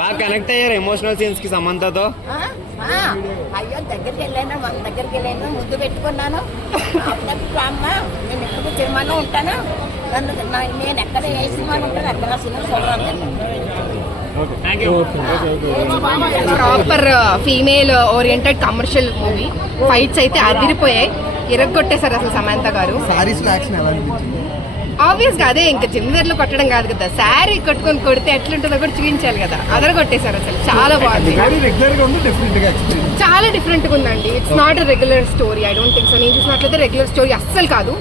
బాగా కనెక్ట్ అయ్యారు emotional scenes కి సమంతతో. అయ్యో దగ్గరికి వెళ్ళాను, మన దగ్గరికి వెళ్ళాను, ముద్దు పెట్టుకున్నాను. అమ్మ నేను ఎప్పుడు సినిమాలో ఉంటాను, నేను ఎక్కడ ఏ సినిమాలో ఉంటాను అక్కడ సినిమా చూడాలి. Proper female oriented commercial movie. Fights అయితే అదిరిపోయాయి, ఇరగొట్టేశారు అసలు సమంత గారు. ఆబ్వియస్ గా అదే ఇంకా జిమ్వేర్లు కొట్టడం కాదు కదా, శారీ కట్టుకొని కొడితే ఎట్లుంటుందో కూడా చూపించాలి కదా, అదర కొట్టేశారు అసలు. చాలా బాగుంది, చాలా డిఫరెంట్ గా ఉందండి. It's not a regular story. I don't think so. నేను చూసినట్లయితే రెగ్యులర్ స్టోరీ అస్సలు కాదు.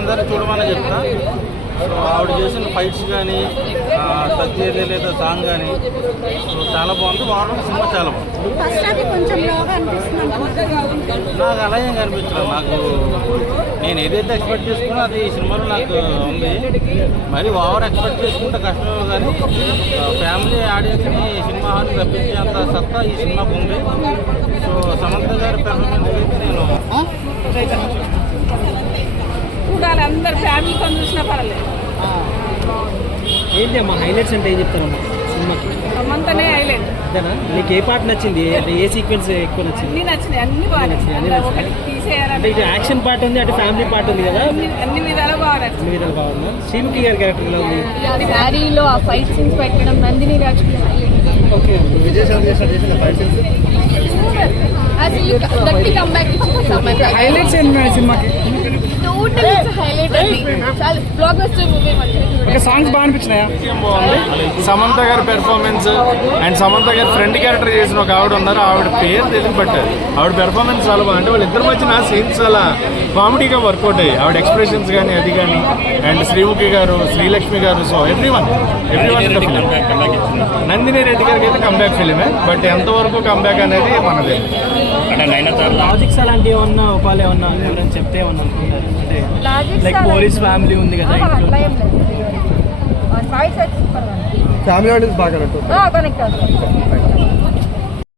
అందరూ చూడమని చెప్తా. ఆవిడ చేసిన ఫైట్స్ కానీ, తగ్గేదే లేదా సాంగ్ కానీ చాలా బాగుంది. వారం సినిమా చాలా బాగుంది. నాకు అలా ఏం కనిపించలేదు. నాకు నేను ఏదైతే ఎక్స్పెక్ట్ చేసుకున్నా అది ఈ సినిమాలో నాకు ఉంది. మరి ఓవర్ ఎక్స్పెక్ట్ చేసుకుంటే కష్టమే, కానీ ఫ్యామిలీ ఆడియన్స్ని సినిమా హాల్ రప్పించే అంత సత్తా ఈ సినిమాకు ఉంది. సో సమంత గారి పెర్ఫార్మెన్స్ అయితే నేను చూడాలి, అందరు ఫ్యామిలీతో చూసినా పర్లేదు. ఏంటి అమ్మా హైలైట్స్ అంటే ఏం చెప్తారమ్మా సినిమాకి? సమంతనే హైలైట్. అదేనా? మీకు ఏ పార్ట్ నచ్చింది? అంటే ఏ సీక్వెన్స్ ఎక్కువ నచ్చింది? అన్ని నచ్చినాయి, అన్ని బాగా నచ్చినాయి. అంటే ఇటు యాక్షన్ పార్ట్ ఉంది, అటు ఫ్యామిలీ పార్ట్ ఉంది కదా, అన్ని విధాలు బాగా నచ్చింది. అన్ని విధాలు బాగుందా? శ్రీముఖి గారి క్యారెక్టర్ ఎలా ఉంది? శారీలో ఆ ఫైట్ సీన్స్ పెట్టడం, నందిని రాజకీయ ఓకే, హైలైట్స్ ఏంటి మేడం సినిమాకి? సాంగ్స్ బాగా అనిపించినాయా? సమంత గారి పెర్ఫార్మెన్స్ అండ్ సమంత గారి ఫ్రెండ్ క్యారెక్టర్ చేసిన ఒక ఆవిడ ఉన్నారు, ఆవిడ పేరు తెలియదు, బట్ ఆవిడ పెర్ఫార్మెన్స్ చాలా బాగుంది. అంటే వాళ్ళిద్దరి మధ్యన సీన్స్ చాలా కామెడీగా వర్కౌట్ అయ్యాయి. ఆవిడ ఎక్స్ప్రెషన్స్ కానీ అది కానీ, అండ్ శ్రీముఖి గారు, శ్రీలక్ష్మి గారు, సో ఎవ్రీవన్ నందిని రెడ్డి గారికి అయితే కంబ్యాక్ ఫిలిమే, బట్ ఎంతవరకు కంబ్యాక్ అనేది మనదే. లాజిక్స్ అలాంటివి ఏమన్నా ఉపాలు ఏమన్నా చెప్తే ఏమన్నా అనుకుంటారు? అంటే లైక్ పోలీస్ ఫ్యామిలీ ఉంది కదా, ఫ్యామిలీ బాగా కనెక్ట్ అవుతుంది.